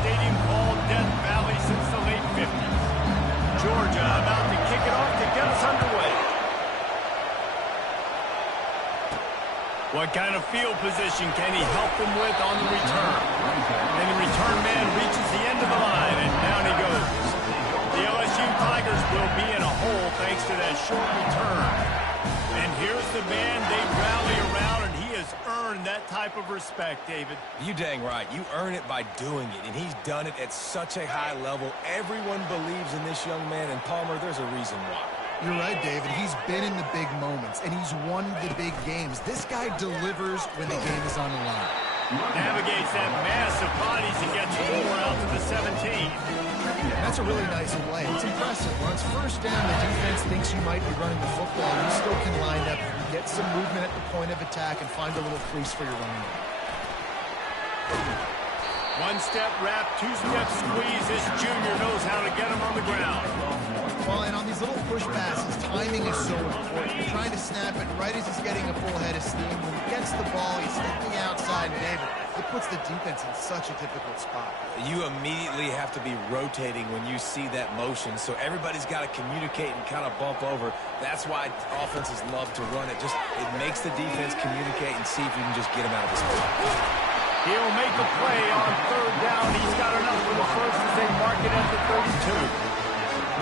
stadium called Death Valley since the late 50s. Georgia about to kick it off to get us underway. What kind of field position can he help them with on the return? And the return man reaches the end of the line, and down he goes. The LSU Tigers will be in a hole thanks to that short return. And here's the man they rally around, and he has earned that type of respect, David. You dang right. You earn it by doing it, and he's done it at such a high level. Everyone believes in this young man, and Palmer, there's a reason why. You're right, David. He's been in the big moments, and he's won the big games. This guy delivers when the game is on the line. Navigates that mass of bodies and gets 4 out to the 17. That's a really nice play. It's impressive. Once first down, the defense thinks you might be running the football. You still can line up, get some movement at the point of attack, and find a little crease for your running back. One-step wrap, two-step squeeze. This junior knows how to get him on the ground. Well, and on these little push passes, timing is so important. You're trying to snap it right as he's getting a full head of steam. When he gets the ball, he's thinking outside, and David, it puts the defense in such a difficult spot. You immediately have to be rotating when you see that motion, so everybody's got to communicate and kind of bump over. That's why offenses love to run it. It makes the defense communicate and see if you can just get him out of his spot. He'll make a play on 3rd down. He's got enough for the first as they mark it at the 32.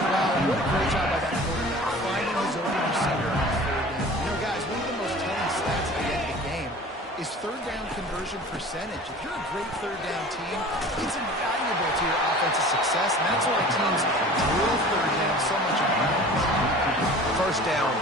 Wow, what a great job by that quarterback, finding his open receiver on 3rd down. You know, guys, one of the most telling stats at the end of the game is 3rd down conversion percentage. If you're a great 3rd down team, it's invaluable to your offensive success, and that's why teams drill 3rd down so much on offense. First down,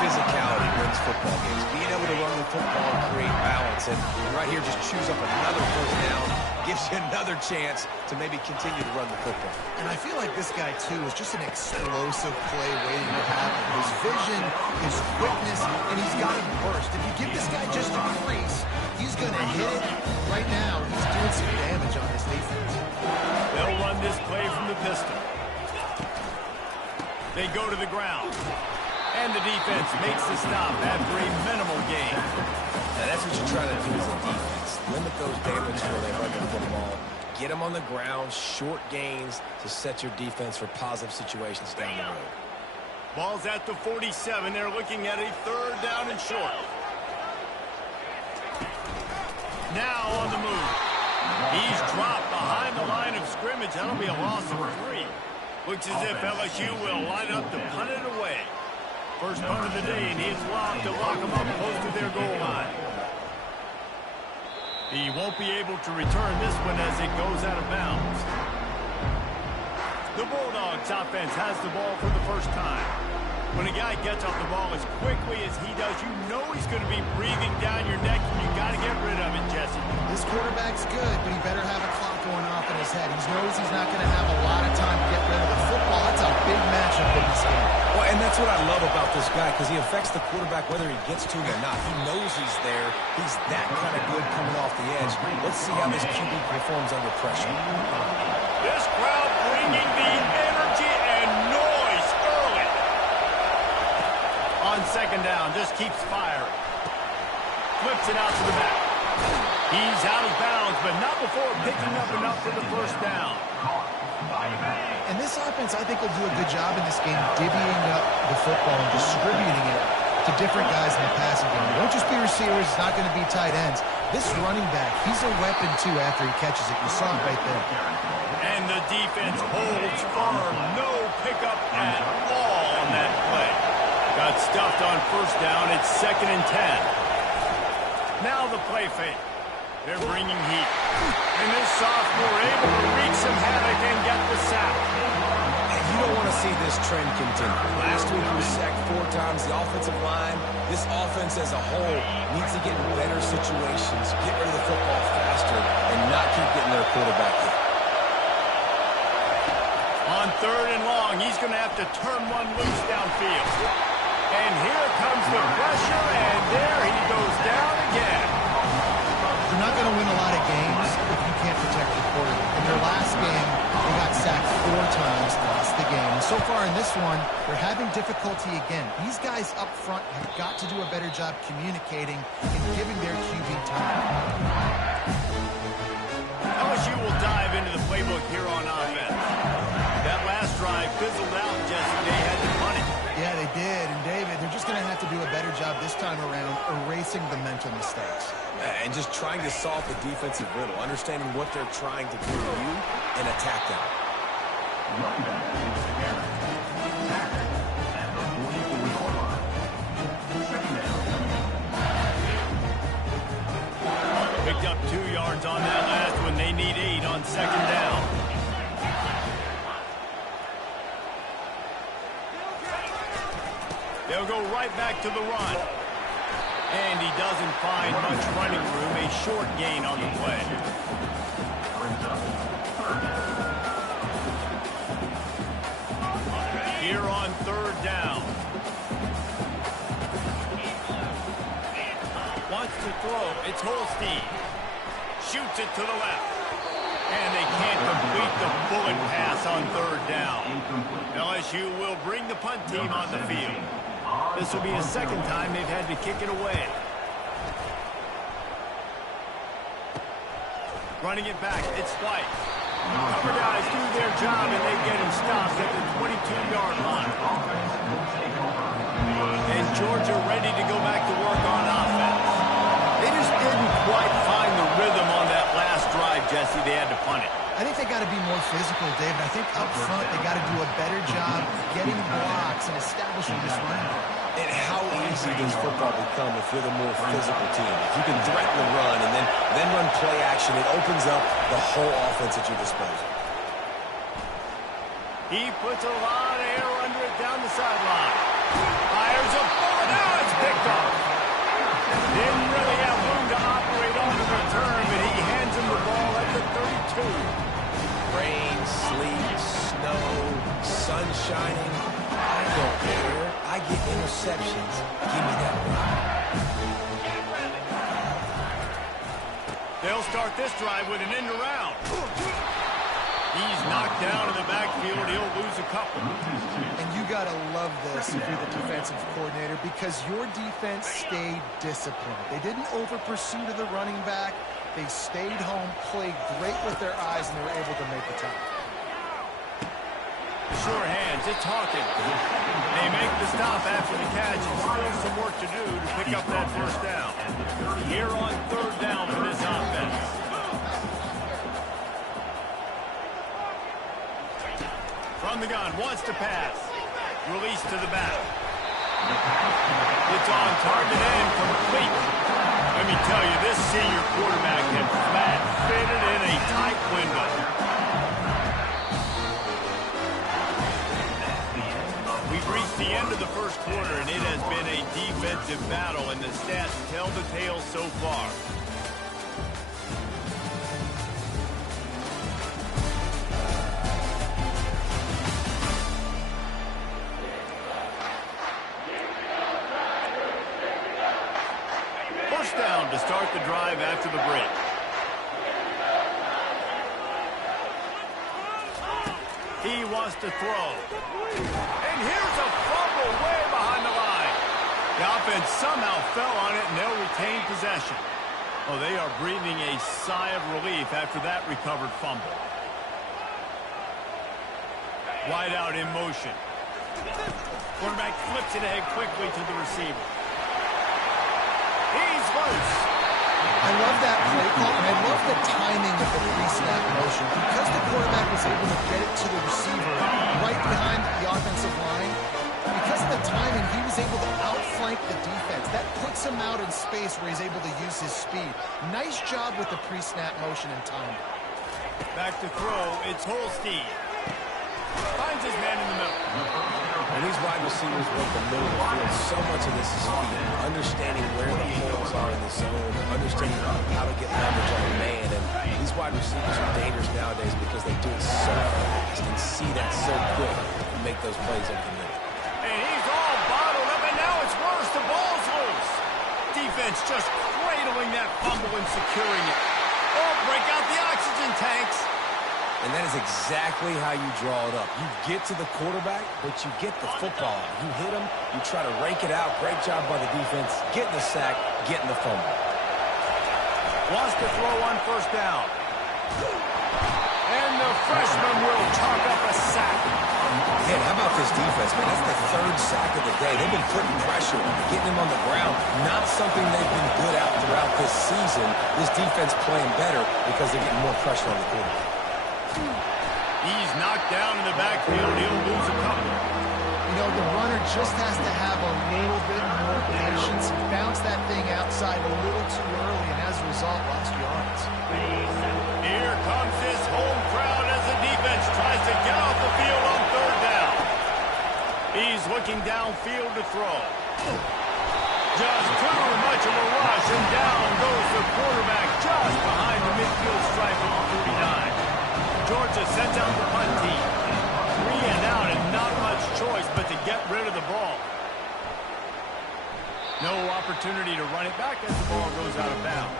physicality wins football games. Being able to run the football and create balance. And right here, just choose up another 1st down. Gives you another chance to maybe continue to run the football. And I feel like this guy, too, is just an explosive play waiting to happen. His vision, his quickness, and he's got a burst. If you give this guy just a crease, he's going to hit it. Right now, he's doing some damage on this defense. They'll run this play from the pistol. They go to the ground. And the defense makes the stop after a minimal gain. Now, that's what you try to do as a defense. Limit those damage when they run the football. Get them on the ground, short gains to set your defense for positive situations down the road. Ball's at the 47. They're looking at a 3rd down and short. Now on the move. He's dropped behind the line of scrimmage. That'll be a loss of 3. Looks as if LSU will line up to punt it away. First punt of the day, and he's locked to lock them up close to their goal line. He won't be able to return this one as it goes out of bounds. The Bulldogs offense has the ball for the first time. When a guy gets off the ball as quickly as he does, you know he's going to be breathing down your neck, and you got to get rid of it, Jesse. This quarterback's good, but he better have a clock going off in his head. He knows he's not going to have a lot of time to get rid of the football. That's a big matchup in this game. Well, and that's what I love about this guy, because he affects the quarterback whether he gets to him or not. He knows he's there. He's that kind of good coming off the edge. Let's see how this QB performs under pressure. This crowd bringing the energy and noise early. On 2nd down, just keeps firing. Flips it out to the back. He's out of bounds, but not before picking up enough for the 1st down. And this offense, I think, will do a good job in this game divvying up the football and distributing it to different guys in the passing game. It won't just be receivers. It's not going to be tight ends. This running back, he's a weapon, too, after he catches it. You saw it right there. And the defense holds firm. No pickup at all on that play. Got stuffed on 1st down. It's 2nd and 10. Now the play fake. They're bringing heat. And this sophomore able to wreak some havoc and get the sack. And you don't want to see this trend continue. Last week he was sacked 4 times. The offensive line, this offense as a whole, needs to get in better situations, get rid of the football faster, and not keep getting their quarterback hit. On 3rd and long, he's going to have to turn one loose downfield. And here comes the pressure, and there he goes down again. You're not going to win a lot of games if you can't protect your quarterback. In their last game, they got sacked 4 times, lost the game. And so far in this one, they're having difficulty again. These guys up front have got to do a better job communicating and giving their QB time. LSU we'll dive into the playbook here on offense. That last drive fizzled out, Jesse. They had to punt it. Yeah, they did. And, David, they're just going to have to do a better job this time around erasing the mental mistakes. And just trying to solve the defensive riddle, understanding what they're trying to do to you and attack them. Picked up 2 yards on that last one. They need 8 on second down. They'll go right back to the run. And he doesn't find much running room. A short gain on the play. Here on third down. Wants to throw. It's Holstein. Shoots it to the left. And they can't complete the bullet pass on third down. LSU will bring the punt team on the field. This will be the second time they've had to kick it away. Running it back, it's White. Cover guys do their job, and they get him stopped at the 22-yard line. And Georgia ready to go back to work on offense. They just didn't quite find the rhythm on that last drive, Jesse. They had to punt it. I think they got to be more physical, David. I think up front they got to do a better job getting blocks and establishing this running game. And how easy does football become if you're the more physical team? If you can threaten the run and then run play action, it opens up the whole offense at your disposal. He puts a lot of air under it down the sideline. Fires a bullet. Now it's picked off. Didn't really have room to operate on the return, but he hands him the ball at the 32. Rain, sleet, snow, sun shining. I don't care. I get interceptions. Give me that rock. They'll start this drive with an end around. He's knocked down in the backfield. He'll lose a couple. And you got to love this if you're the defensive coordinator because your defense stayed disciplined. They didn't over-pursue to the running back. They stayed home, played great with their eyes, and they were able to make the tackle. Sure hands, it's Hawkins. They make the stop after the catch and still some work to do to pick up that first down. Here on third down for this offense. From the gun, wants to pass. Release to the back. It's on target and complete. Let me tell you, this senior quarterback had flat fitted in a tight window. We've reached the end of the first quarter, and it has been a defensive battle, and the stats tell the tale so far. First down to start the drive after the break. He wants to throw. And here's a fumble way behind the line. The offense somehow fell on it, and they'll retain possession. Oh, they are breathing a sigh of relief after that recovered fumble. Wide out in motion. Quarterback flips it ahead quickly to the receiver. He's loose. I love that play call, and I love the timing of the pre-snap motion. Because the quarterback was able to get it to the receiver right behind the offensive line, because of the timing, he was able to outflank the defense. That puts him out in space where he's able to use his speed. Nice job with the pre-snap motion and timing. Back to throw, it's Holstein. Finds his man in the middle. And these wide receivers work the middle of the field. So much of this is speed. Understanding where the holes are in the zone. Understanding how to get leverage on a man. And these wide receivers are dangerous nowadays because they do it so fast and see that so quick and make those plays over the middle. And he's all bottled up, and now it's worse. The ball's loose. Defense just cradling that fumble and securing it. Oh, break out the oxygen tanks. And that is exactly how you draw it up. You get to the quarterback, but you get the football out. You hit him, you try to rake it out. Great job by the defense. Getting the sack, getting the fumble. Wants to throw on first down. And the freshman will chalk up a sack. Man, how about this defense, man? That's the third sack of the day. They've been putting pressure, getting him on the ground. Not something they've been good at throughout this season. This defense playing better because they're getting more pressure on the quarterback. He's knocked down in the backfield. He'll lose a couple. You know, the runner just has to have a little bit more patience. Bounce that thing outside a little too early, and as a result, lost yards. Here comes this home crowd as the defense tries to get off the field on third down. He's looking downfield to throw. Just too much of a rush, and down goes the quarterback just behind the midfield stripe of 49. Georgia sends out the punt team. 3 and out, and not much choice but to get rid of the ball. No opportunity to run it back as the ball goes out of bounds.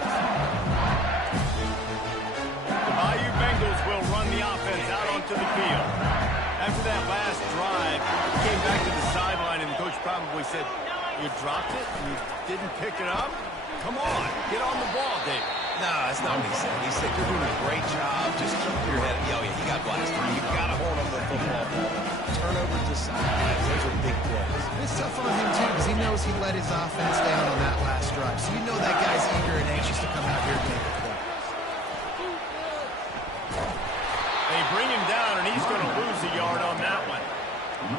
The Bayou Bengals will run the offense out onto the field. After that last drive, he came back to the sideline, and the coach probably said, "You dropped it and you didn't pick it up? Come on, get on the ball, Dave." No, that's not what he said. He said, "You're doing a great job. Just keep your head." Oh, yeah, he got blasted. You got to hold on to the football ball. Turnover to sidelines. Those are big plays. It's tough on him, too, because he knows he let his offense down on that last drive. So you know that guy's eager and anxious to come out here and make a play. They bring him down, and he's going to lose a yard on that one.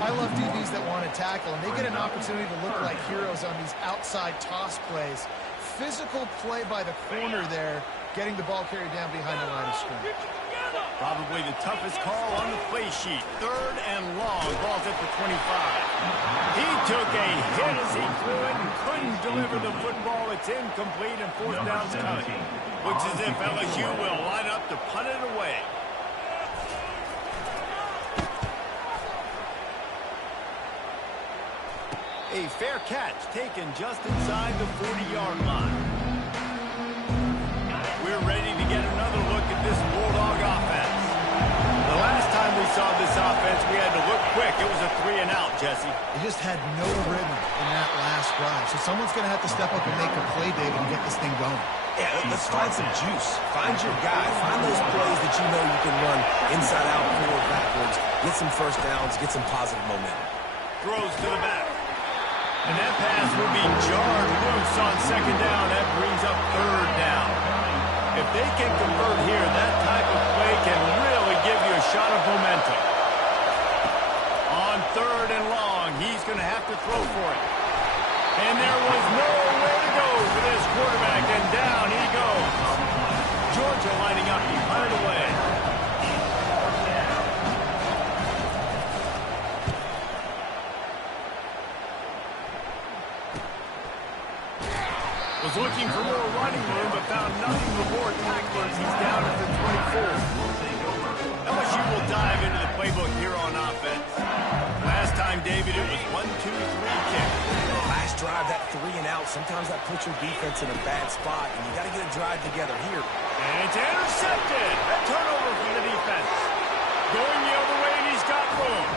I love DBs that want to tackle, and they get an opportunity to look like heroes on these outside toss plays. Physical play by the corner there, getting the ball carried down behind the line of scrimmage. Probably the toughest call on the play sheet. 3rd and long. Ball's at the 25. He took a hit as he threw it and couldn't deliver the football. It's incomplete and 4th down's coming. Looks as if LSU will line up to punt it away. A fair catch taken just inside the 40-yard line. We're ready to get another look at this Bulldog offense. The last time we saw this offense, we had to look quick. It was a 3 and out, Jesse. They just had no rhythm in that last drive. So someone's going to have to step up and make a play, David, and get this thing going. Yeah, let's find some juice. Find your guy. Find those plays that you know you can run inside out, forward, backwards. Get some first downs. Get some positive momentum. Throws to the back. And that pass will be jarred loose on 2nd down. That brings up 3rd down. If they can convert here, that type of play can really give you a shot of momentum. On 3rd and long, he's going to have to throw for it. And there was nowhere to go for this quarterback, and down he goes. Georgia lining up, he punted away. Was looking for more running room, but found nothing but more tacklers. He's down at the 24. LSU will dive into the playbook here on offense. Last time, David, it was 1-2-3 kick. Last drive, that 3 and out, sometimes that puts your defense in a bad spot, and you got to get a drive together here. And it's intercepted. A turnover for the defense. Going the other way, and he's got room.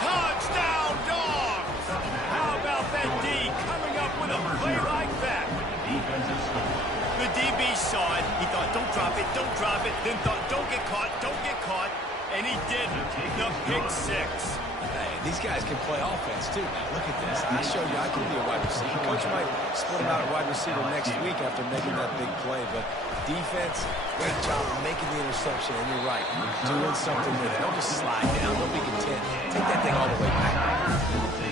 Touchdown, Dogs! How about that D coming up with a play like that? The DB saw it. He thought, don't drop it, don't drop it. Then thought, don't get caught, don't get caught. And he didn't. The pick 6. Hey, these guys can play offense, too. Now, look at this. I showed you I can be a wide receiver. Coach might split him out at wide receiver next week after making that big play. But defense, great job of making the interception. And you're right, doing something with it. Don't just slide down. Don't be content. Take that thing all the way back.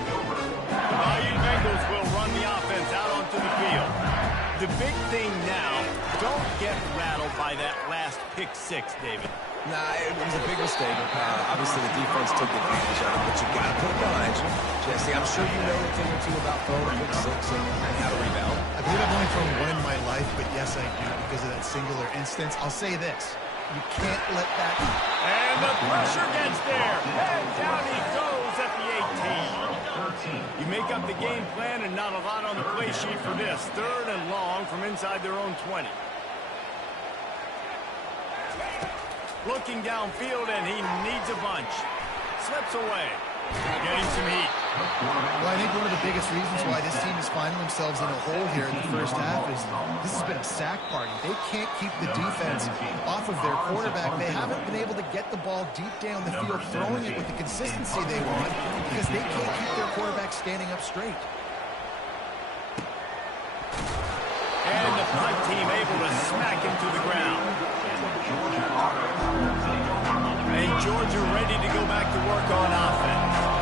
The Bayou Bengals will run the offense out onto the field. The big thing now, don't get rattled by that last pick 6, David. Nah, it was a big mistake. Obviously, the defense took advantage of it, but you got to put it behind you. Jesse, I'm sure you know a thing or two about throwing a pick 6 and how to rebound. I believe I've only thrown one in my life, but yes, I do because of that singular instance. I'll say this. You can't let that... And the pressure gets there. And down he goes at the 18. You make up the game plan and not a lot on the play sheet for this. 3rd and long from inside their own 20. Looking downfield, and he needs a bunch. Slips away. Getting some heat. Well, I think one of the biggest reasons why this team is finding themselves in a hole here in the first half is this has been a sack party. They can't keep the defense off of their quarterback. They haven't been able to get the ball deep down the field, throwing it with the consistency they want because they can't keep their quarterback standing up straight. And the punt team able to smack him to the ground. And Georgia ready to go back to work on offense.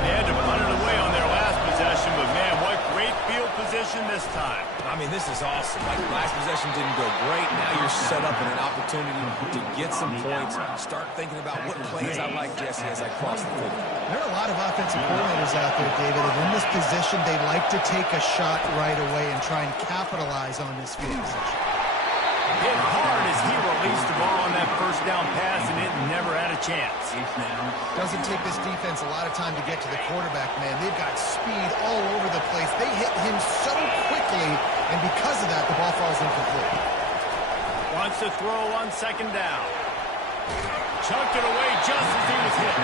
They had to punt it away on their last possession, but man, what great field position this time. I mean, this is awesome. Like, last possession didn't go great. Now you're set up in an opportunity to get some points. Start thinking about what plays I like, Jesse, as I cross the field. There are a lot of offensive coordinators out there, David, and in this position, they like to take a shot right away and try and capitalize on this field position. Hit hard as he released the ball on that first down pass, and it never had a chance. Doesn't take this defense a lot of time to get to the quarterback, man. They've got speed all over the place. They hit him so quickly, and because of that, the ball falls incomplete. Wants to throw on second down. Chucked it away just as he was hit.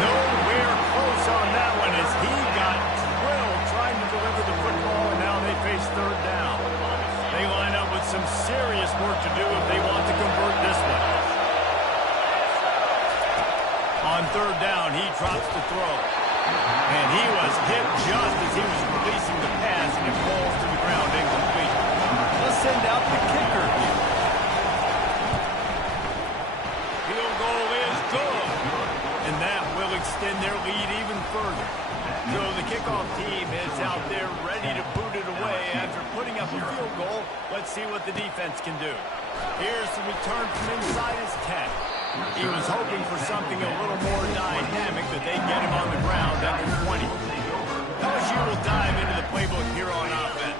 Nowhere close on that one as he got drilled trying to deliver the football, and now they face third down. They line up with some serious work to do if they want to convert this one. On third down, he drops the throw. And he was hit just as he was releasing the pass, and it falls to the ground incomplete. Let's send out the kicker here. Field goal is good. And that will extend their lead even further. So the kickoff team is out there ready to boot it away after putting up a field goal. Let's see what the defense can do. Here's the return from inside his 10. He was hoping for something a little more dynamic, but they get him on the ground at the 20. LSU will dive into the playbook here on offense.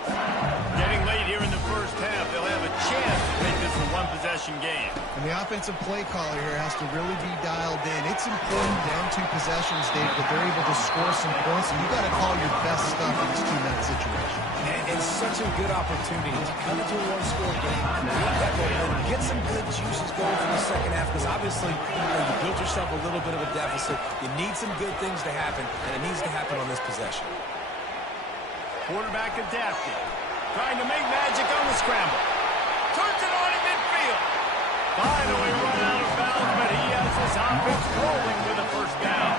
Getting late here in the first half, they'll have a chance to make this a one-possession game. And the offensive play caller here has to really be dialed in. It's important down 2 possessions, Dave, that they're able to score some points, and you got to call your best stuff in this 2-minute situation. And such a good opportunity to come into a one-score game, get some good juices going for the second half, because obviously you built yourself a little bit of a deficit. You need some good things to happen, and it needs to happen on this possession. Quarterback adapting, trying to make magic on the scramble. Turns it on in midfield. Finally run out of bounds, but he has his offense rolling with a first down.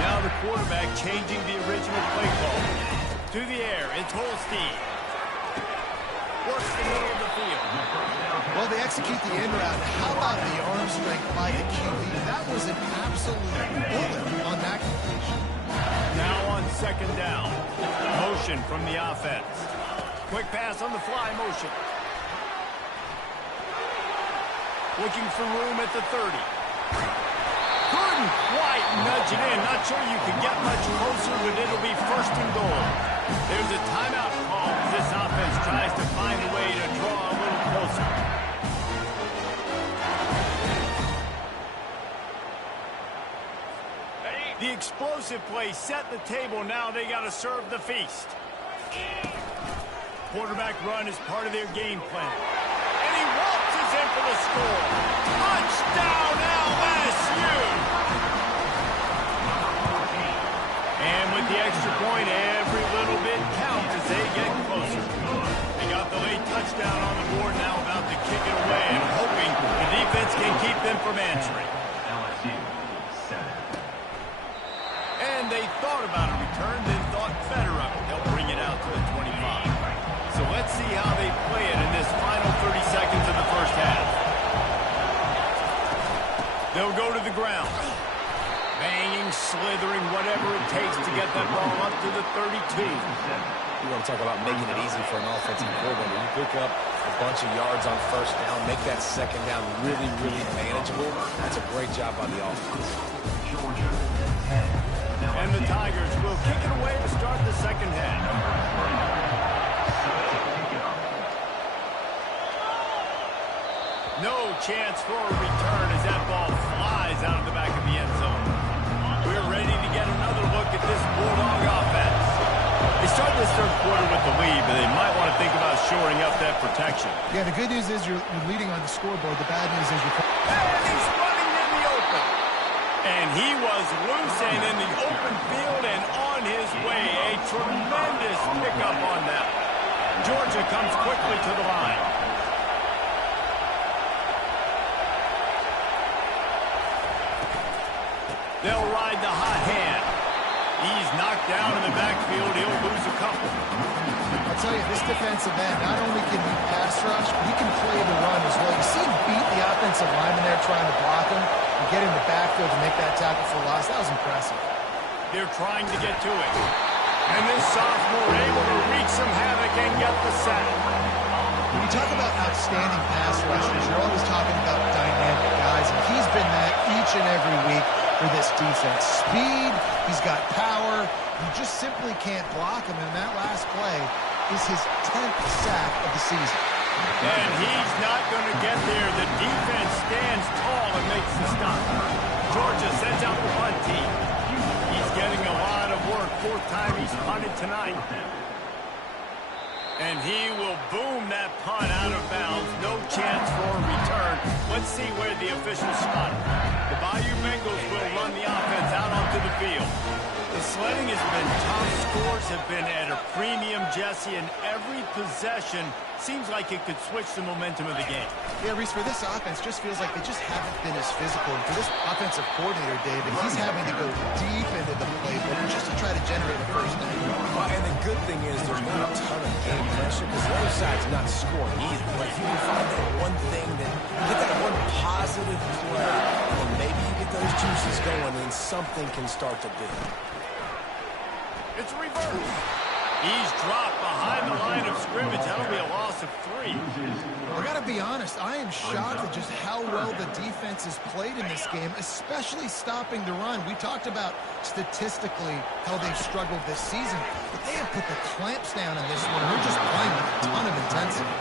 Now the quarterback changing the original play call. To the air, it's Holstein. Works the middle of the field. Well, they execute the end route. How about the arm strength by the QB? That was an absolute bullet on that completion. Now on second down. Motion from the offense. Quick pass on the fly motion. Looking for room at the 30. Couldn't quite nudge it in. Not sure you could get much closer, but it'll be first and goal. There's a timeout call as this offense tries to find a way to draw a little closer. The explosive play set the table. Now they got to serve the feast. Quarterback run is part of their game plan. And he waltzes in for the score. Touchdown, LSU! And with the extra point, every little bit counts as they get closer. They got the late touchdown on the board, now about to kick it away and hoping the defense can keep them from answering. And they thought about a return, then thought better of it. They'll bring it out to the 25. So let's see how they play it in this final 30 seconds of the first half. They'll go to the ground. Banging, slithering, whatever it takes to get that ball up to the 32. You want to talk about making it easy for an offensive coordinator. You pick up a bunch of yards on first down, make that second down really, really manageable. That's a great job by the offense. And the Tigers will kick it away to start the second half. No chance for a return as that ball flies out of the back of the end zone. We're ready to get another look at this Bulldog offense. They started this third quarter with the lead, but they might want to think about shoring up that protection. Yeah, the good news is you're leading on the scoreboard. The bad news is you're... And he's running in the open. And he was loose and in the open field and on his way. A tremendous pickup on that. Georgia comes quickly to the line. They'll ride the hot hand. He's knocked down in the backfield. He'll lose a couple. I'll tell you, this defensive end, not only can he pass rush, he can play the run as well. You see him beat the offensive lineman there trying to block him and get in the backfield to make that tackle for loss. That was impressive. They're trying to get to it. And this sophomore able to wreak some havoc and get the sack. When you talk about outstanding pass rushers, you're always talking about dynamic guys, and he's been that each and every week for this defense. Speed, he's got power, you just simply can't block him, and that last play is his 10th sack of the season. And he's not going to get there. The defense stands tall and makes the stop. Georgia sends out the punt team. He's getting a lot of work. Fourth time he's punted tonight. And he will boom that punt out of bounds. No chance for a return. Let's see where the officials spot it. The Bayou Bengals will run the offense out onto the field. The sledding has been tough. Scores have been at a premium, Jesse, and every possession seems like it could switch the momentum of the game. Yeah, Reese, for this offense, just feels like they just haven't been as physical. And for this offensive coordinator, David, he's having to go deep into the playbook just to try to generate a first down. And the good thing is there's not a ton of game pressure because the other side's not scoring either. But if you can find that one thing, get that one positive play, and maybe you get those juices going, and something can start to build. It's reversed. He's dropped behind the line of scrimmage. That'll be a loss of 3. I got to be honest, I am shocked at just how well the defense has played in this game, especially stopping the run. We talked about statistically how they've struggled this season, but they have put the clamps down in this one. They're just playing with a ton of intensity.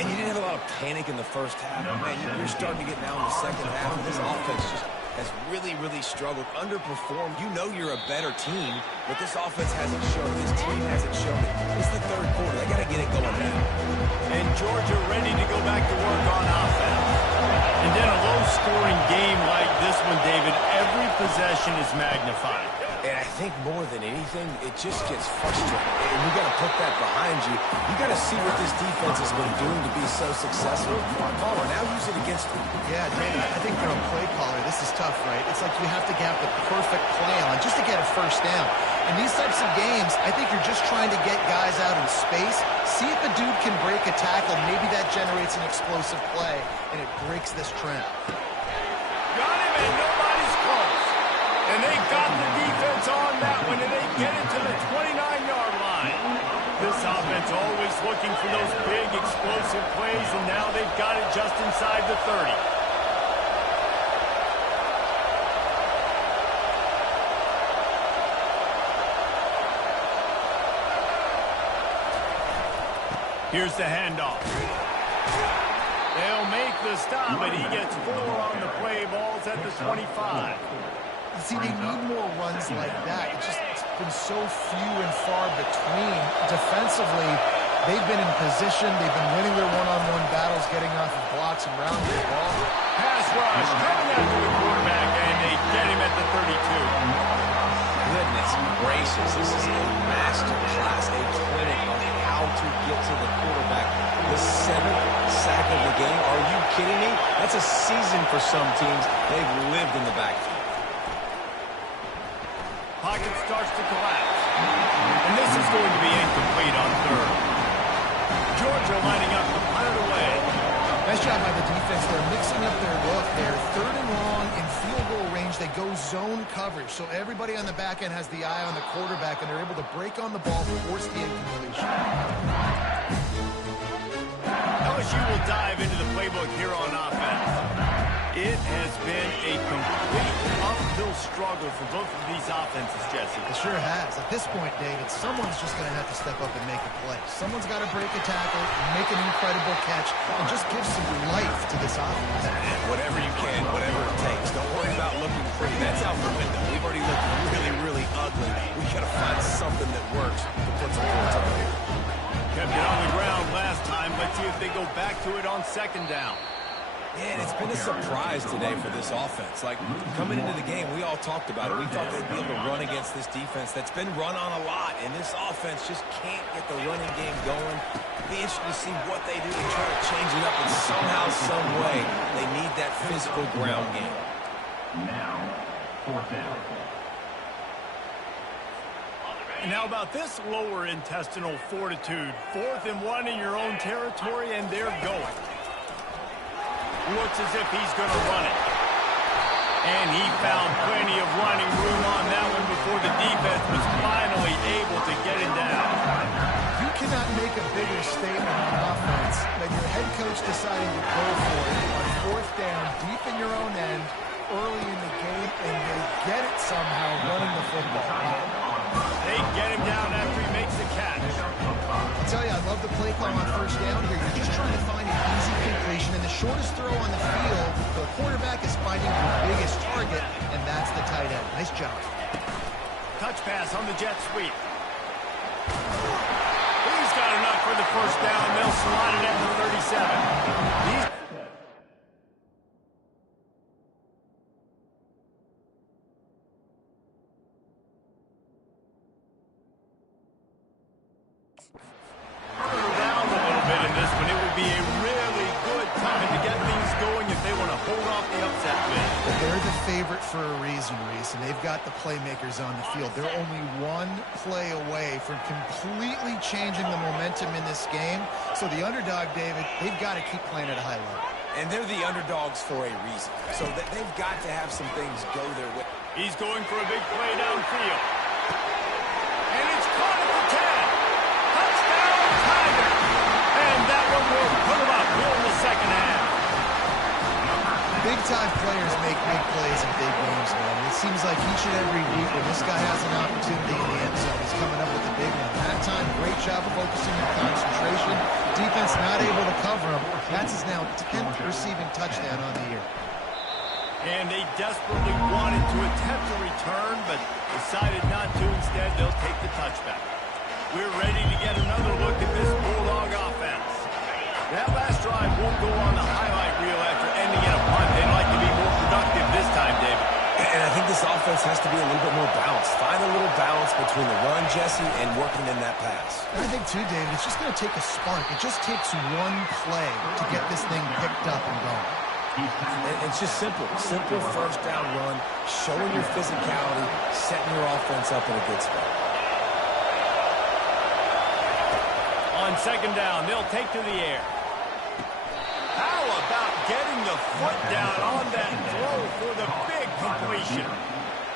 And you didn't have a lot of panic in the first half. Man, you're starting to get now in the second half, and this offense just has really, really struggled, underperformed. You know you're a better team, but this offense hasn't shown it. This team hasn't shown it. It's the third quarter. They got to get it going now. And Georgia ready to go back to work on offense. And then a low-scoring game like this one, David, every possession is magnified. And I think more than anything, it just gets frustrating. And you got to put that behind you. You got to see what this defense has been doing to be so successful. Caller, now use it against them. Yeah, David, I think for a play caller, this is tough, right? It's like you have to have the perfect play on just to get a first down. In these types of games, I think you're just trying to get guys out in space, see if a dude can break a tackle. Maybe that generates an explosive play, and it breaks this trend. Got him, and nobody's close. And they got the defense on that one, and they get it to the 29-yard line. This offense always looking for those big, explosive plays, and now they've got it just inside the 30. Here's the handoff. They'll make the stop, but he gets 4 on the play. Ball's at the 25. See, they need more runs like that. It's been so few and far between. Defensively, they've been in position. They've been winning their one-on-one battles, getting off of blocks and rounding the ball. Pass rush coming after the quarterback, and they get him at the 32. Goodness gracious, this is a master class, a clinic on how to get to the quarterback. The 7th sack of the game. Are you kidding me? That's a season for some teams. They've lived in the backfield. Pocket starts to collapse. And this is going to be incomplete on 3rd. Georgia lining up to punt it away. Nice job by the defense. They're mixing up their look. They're 3rd and long in field goal range. They go zone coverage. So everybody on the back end has the eye on the quarterback, and they're able to break on the ball, force the incompletion. LSU will dive into the playbook here on offense. It has been a complete uphill struggle for both of these offenses, Jesse. It sure has. At this point, David, someone's just going to have to step up and make a play. Someone's got to break a tackle, make an incredible catch, and just give some life to this offense. Whatever you can, whatever it takes. Don't worry about looking pretty. That's out the window. We've already looked really, really ugly. We got to find something that works to put some points on it. Kept it on the ground last time. Let's see if they go back to it on 2nd down. Yeah, and it's been a surprise today for this offense. Like, coming into the game, we all talked about it. We thought they'd be able to run against this defense that's been run on a lot, and this offense just can't get the running game going. Be interesting to see what they do to try to change it up, and somehow, some way, they need that physical ground game. Now, fourth down. And how about this lower intestinal fortitude? 4th and 1 in your own territory, and they're going. Looks as if he's going to run it. And he found plenty of running room on that one before the defense was finally able to get him down. You cannot make a bigger statement on offense than your head coach deciding to go for it on 4th down, deep in your own end, early in the game, and they get it somehow running the football. They get him down after he makes the catch. I'll tell you, I love the play call on 1st down here. You're just trying to find an easy completion, and the shortest throw on the field, the quarterback is finding your biggest target, and that's the tight end. Nice job. Touch pass on the jet sweep. He's got enough for the 1st down. They'll slide it at the 37. Around a little bit in this one. It would be a really good time to get things going if they want to hold off the upset win. They're the favorite for a reason, Reese, and they've got the playmakers on the field. They're only one play away from completely changing the momentum in this game. So the underdog, David, they've got to keep playing at a high level. And they're the underdogs for a reason. So that they've got to have some things go their way. He's going for a big play downfield. And it's caught at the 10. Touchdown, Tiger. And that one will put him up here in the second half. Big-time players make big plays in big games, man. It seems like each and every week when this guy has an opportunity in the end zone, he's coming up with a big one. That time, great job of focusing on concentration. Defense not able to cover him. That's his now 10th receiving touchdown on the year. And they desperately wanted to attempt a return, but decided not to. Instead, they'll take the touchback. We're ready to get another look at this Bulldog offense. That last drive won't go on the highlight reel after ending in a punt. They'd like to be more productive this time, David. And I think this offense has to be a little bit more balanced. Find a little balance between the run, Jesse, and working in that pass. And I think, too, David, it's just going to take a spark. It just takes one play to get this thing picked up and going. And it's just simple. Simple 1st down run, showing your physicality, setting your offense up in a good spot. On 2nd down, they'll take to the air. How about getting the foot down on that throw for the big completion?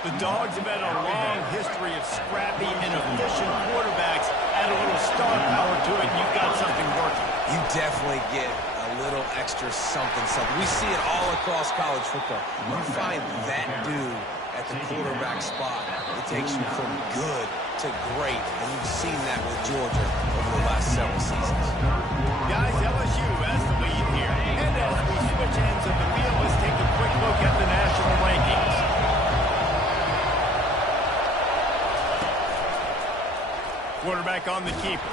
The Dogs have had a long history of scrappy and efficient quarterbacks. Add a little star power to it, and you've got something working. You definitely get a little extra something. We see it all across college football. You find that dude at the quarterback spot, it takes you from good to great, and you've seen that with Georgia over the last several seasons. Guys, LSU has the lead here. And as we switch ends of the field, let's take a quick look at the national rankings. Quarterback on the keeper.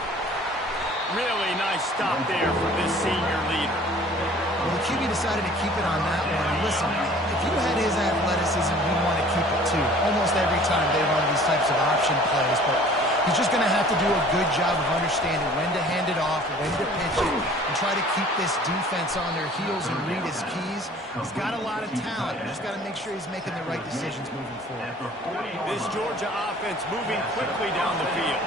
Really nice stop there for this senior leader. Well, the QB decided to keep it on that one. Listen, if you had his athleticism, you'd want to keep it too. Almost every time they run these types of option plays, but he's just going to have to do a good job of understanding when to hand it off, when to pitch it, and try to keep this defense on their heels and read his keys. He's got a lot of talent. You just got to make sure he's making the right decisions moving forward. This Georgia offense moving quickly down the field.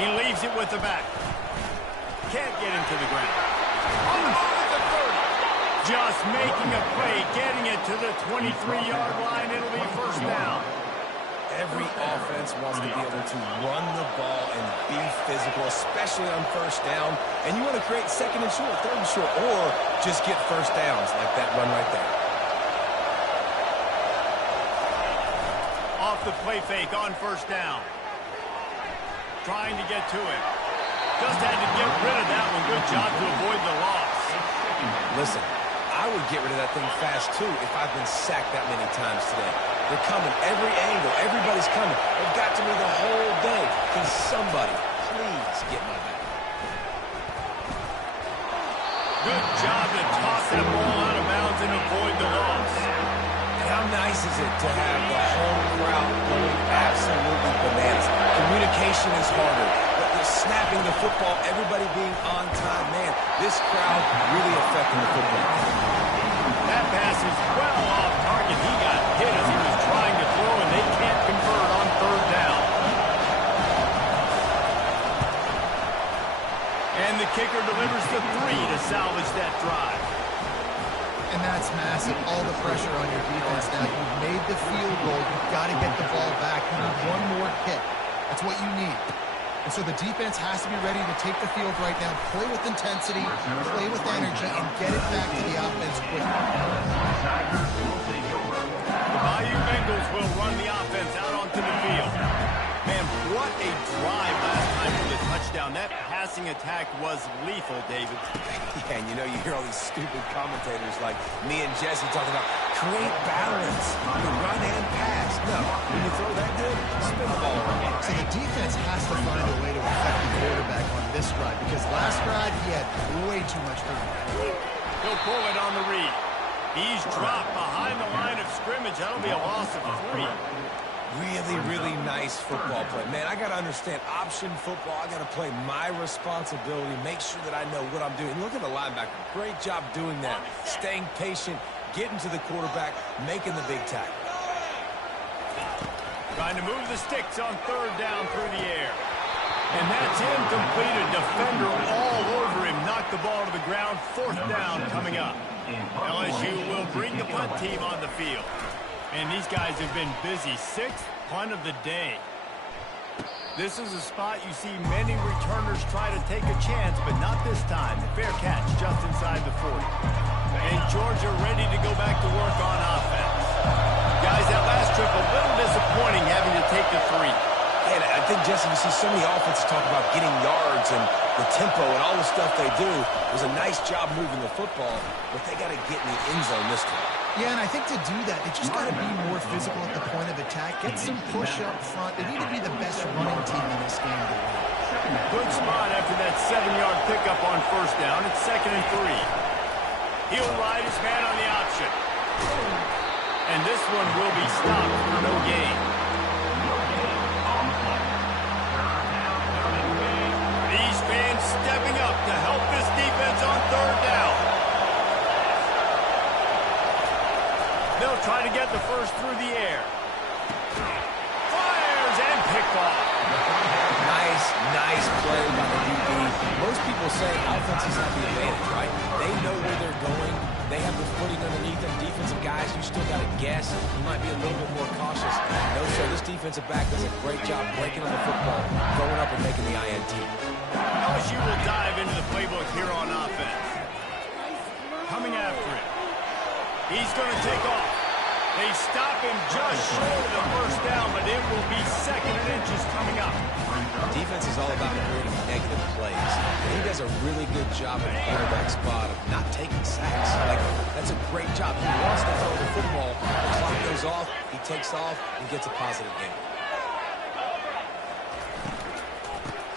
He leaves it with the back. Can't get him to the ground. On the move at the 30. Just making a play, getting it to the 23-yard line. It'll be 1st down. Every offense wants to be able to run the ball and be physical, especially on 1st down. And you want to create 2nd and short, 3rd and short, or just get 1st downs like that run right there. Off the play fake on 1st down. Trying to get to it. Just had to get rid of that one. Good job to avoid the loss. Listen, I would get rid of that thing fast, too, if I've been sacked that many times today. They're coming every angle. Everybody's coming. They've got to me the whole day. Can somebody please get my back? Good job to toss that ball out of bounds and avoid the loss. And how nice is it to have the home crowd going absolutely bananas? Communication is harder, but the snapping the football, everybody being on time, man, this crowd really affecting the football. That pass is well off target. He got hit as he was trying to throw, and they can't convert on third down. And the kicker delivers the 3 to salvage that drive. And that's massive. All the pressure on your defense now. You've made the field goal. You've got to get the ball back. You need one more hit. That's what you need. And so the defense has to be ready to take the field right now, play with intensity, play with energy, and get it back to the offense quickly. The Bayou Bengals will run the offense out onto the field. Man, what a drive last time for the touchdown. That passing attack was lethal, David. Yeah, and you know, you hear all these stupid commentators like me and Jesse talking about create balance. You run and pass. No, when you throw that good, spin the ball around. So the defense has to find a way to affect the quarterback on this drive, because last drive he had way too much room. He'll pull it on the read. He's dropped behind the line of scrimmage. That'll be a loss of 3. Really, really nice football play. Man, I got to understand option football. I got to play my responsibility, make sure that I know what I'm doing. Look at the linebacker. Great job doing that. Staying patient, getting to the quarterback, making the big tackle. Trying to move the sticks on third down through the air. And that's incomplete. A defender all over him. Knocked the ball to the ground. Fourth down coming up. LSU will bring the punt team on the field. And these guys have been busy. 6th punt of the day. This is a spot you see many returners try to take a chance, but not this time. The fair catch just inside the 40. And Georgia ready to go back to work on offense. Guys, that last trip a little disappointing having to take the 3. And I think, Jesse, you see so many offenses talk about getting yards and the tempo and all the stuff they do. It was a nice job moving the football, but they got to get in the end zone this time. Yeah, and I think to do that, they just got to be more physical at the point of attack. Get some push up front. They need to be the best running team in this game to win. Good spot after that 7-yard pickup on first down. It's 2nd and 3. He'll ride his man on the option. And this one will be stopped for no gain. These fans stepping up to help this defense on third down. They'll try to get the first through the air. Fires and picked off. Nice play by the DB. Most people say offenses have the advantage, right? They know where they're going. They have the footing underneath them. Defensive guys, you still got to guess. You might be a little bit more cautious. No, sir, this defensive back does a great job breaking on the football, going up and making the INT. LSU will dive into the playbook here on offense. Coming after it. He's going to take off. They stop him just short of the first down, but it will be 2nd and inches coming up. Defense is all about creating negative plays. And he does a really good job at the quarterback spot of not taking sacks. Like, that's a great job. He wants to throw the football. The clock goes off. He takes off and gets a positive gain.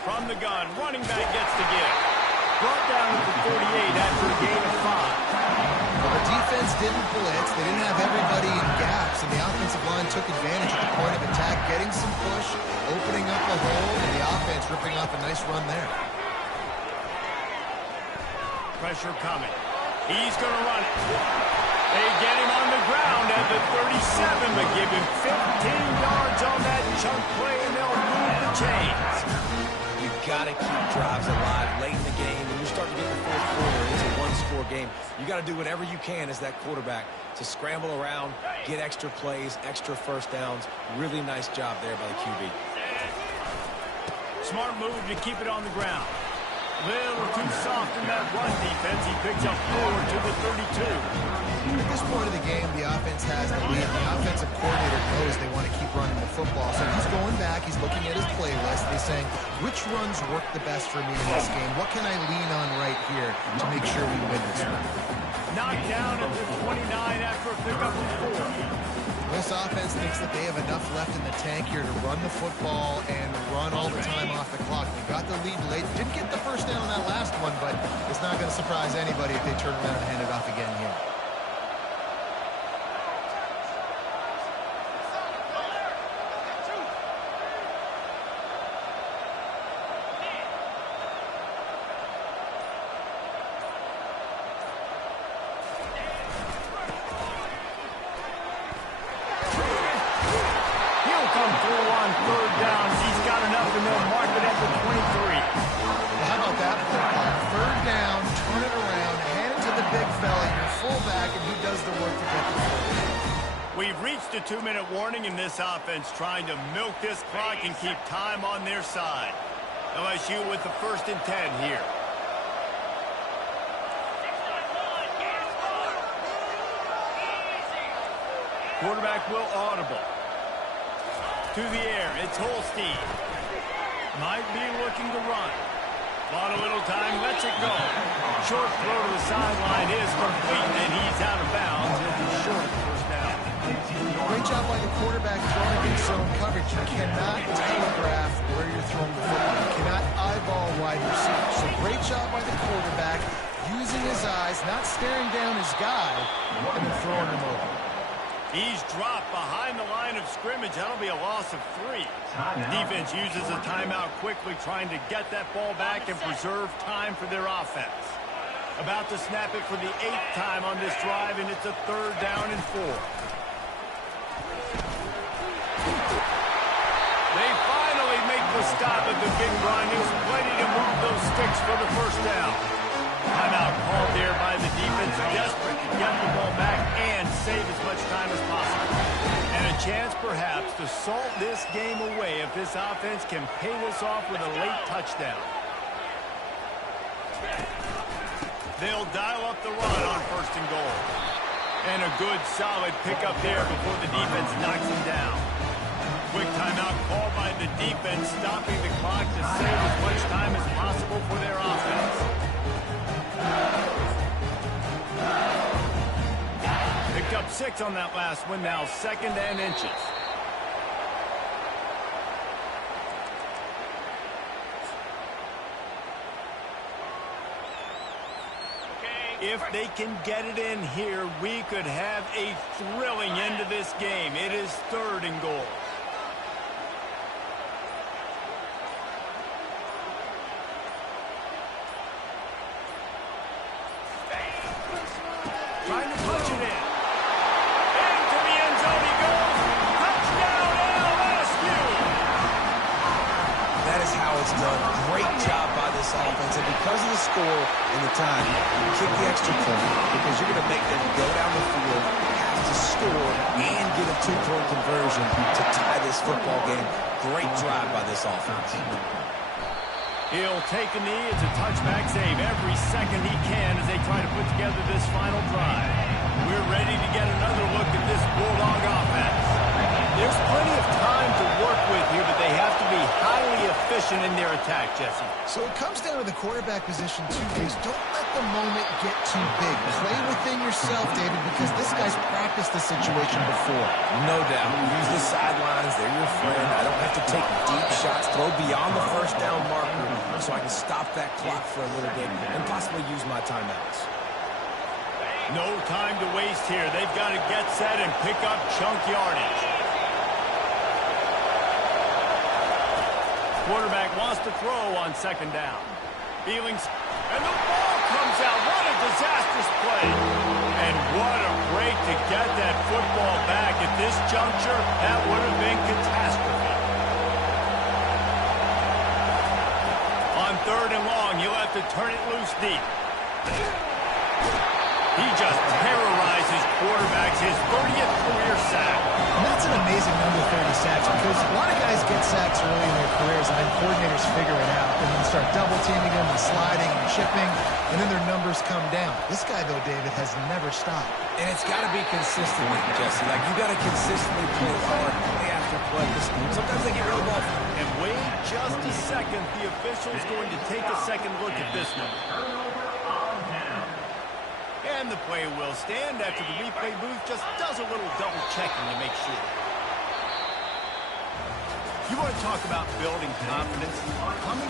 From the gun, running back gets the give. Brought down at the 48 after a gain of 5. Well, the defense didn't blitz. They didn't have everybody in gaps, and the offensive line took advantage at the point of attack, getting some push, opening up a hole, and the offense ripping off a nice run there. Pressure coming. He's going to run it. They get him on the ground at the 37, but give him 15 yards on that chunk play, and they'll move the chains. You've got to keep drives alive late in the game. When you start to get the fourth quarter, it's a one-score game. You got to do whatever you can as that quarterback to scramble around, get extra plays, extra first downs. Really nice job there by the QB. Smart move to keep it on the ground. Little too soft in that run defense. He picks up 4 to the 32. At this point of the game, the offense has the lead. The offensive coordinator knows they want to keep running the football. So he's going back. He's looking at his playlist. He's saying, which runs work the best for me in this game? What can I lean on right here to make sure we win this one? Knocked down at the 29 after a pickup of 4. This offense thinks that they have enough left in the tank here to run the football and run all the time off the clock. They got the lead late. Didn't get the first down on that last one, but it's not going to surprise anybody if they turn around and hand it off again here. We've reached a 2-minute warning in this offense, trying to milk this clock and keep time on their side. LSU with the 1st and 10 here. Quarterback will audible. To the air, it's Holstein. Might be looking to run. On a little time, lets it go. Short throw to the sideline is complete, and he's out of bounds. He'll be short first down. Great job by the quarterback throwing against zone coverage. You cannot telegraph where you're throwing the football. You cannot eyeball wide receivers. So great job by the quarterback using his eyes, not staring down his guy, and then throwing him over. He's dropped behind the line of scrimmage. That'll be a loss of 3. Defense uses a timeout quickly, trying to get that ball back and preserve time for their offense. About to snap it for the 8th time on this drive, and it's a 3rd down and 4. They finally make the stop at the big run. He's plenty to move those sticks for the first down. Timeout called there by the defense, desperate to get the ball back and save as much time as possible. And a chance, perhaps, to salt this game away if this offense can pay this off with a late touchdown. They'll dial up the run on 1st and goal. And a good, solid pickup there before the defense knocks him down. Quick timeout called by the defense, stopping the clock to save as much time as possible for their offense. Picked up 6 on that last one, now 2nd and inches. If they can get it in here, we could have a thrilling end to this game. It is 3rd and goal. Trying to punch it in. Into the end zone he goes. Touchdown, LSU! That is how it's done. Great job by this offense. And because of the score and the time, you kick the extra point because you're going to make them go down the field, have to score, and get a 2-point conversion to tie this football game. Great drive by this offense. He'll take a knee. It's a touchback save every second he can as they try to put together this final drive. We're ready to get another look at this Bulldog offense. There's plenty of time to work with here, but they have to be highly efficient in their attack, Jesse. So it comes down to the quarterback position, too, Days. Don't let the moment get too big. Play within yourself, David, because this guy's practiced the situation before. No doubt. Use the sidelines. They're your friend. I don't have to take deep shots, throw beyond the 1st down marker so I can stop that clock for a little bit and possibly use my timeouts. No time to waste here. They've got to get set and pick up chunk yardage. Quarterback wants to throw on 2nd down. Feelings, and the ball comes out. What a disastrous play. And what a break to get that football back. At this juncture, that would have been catastrophe. On 3rd and long, you'll have to turn it loose deep. He just terrorizes quarterbacks, his 30th career sack. And that's an amazing number, 30 sacks, because a lot of guys get sacks early in their careers, and then coordinators figure it out, and then start double-teaming them and sliding and chipping, and then their numbers come down. This guy, though, David, has never stopped. And it's got to be consistent, Jesse. Like, you got to consistently play hard, play after play. Sometimes they get rid of the ball. And wait just a second. The official's going to take a second look at this one. And the play will stand after the replay booth just does a little double checking to make sure. You want to talk about building confidence? Coming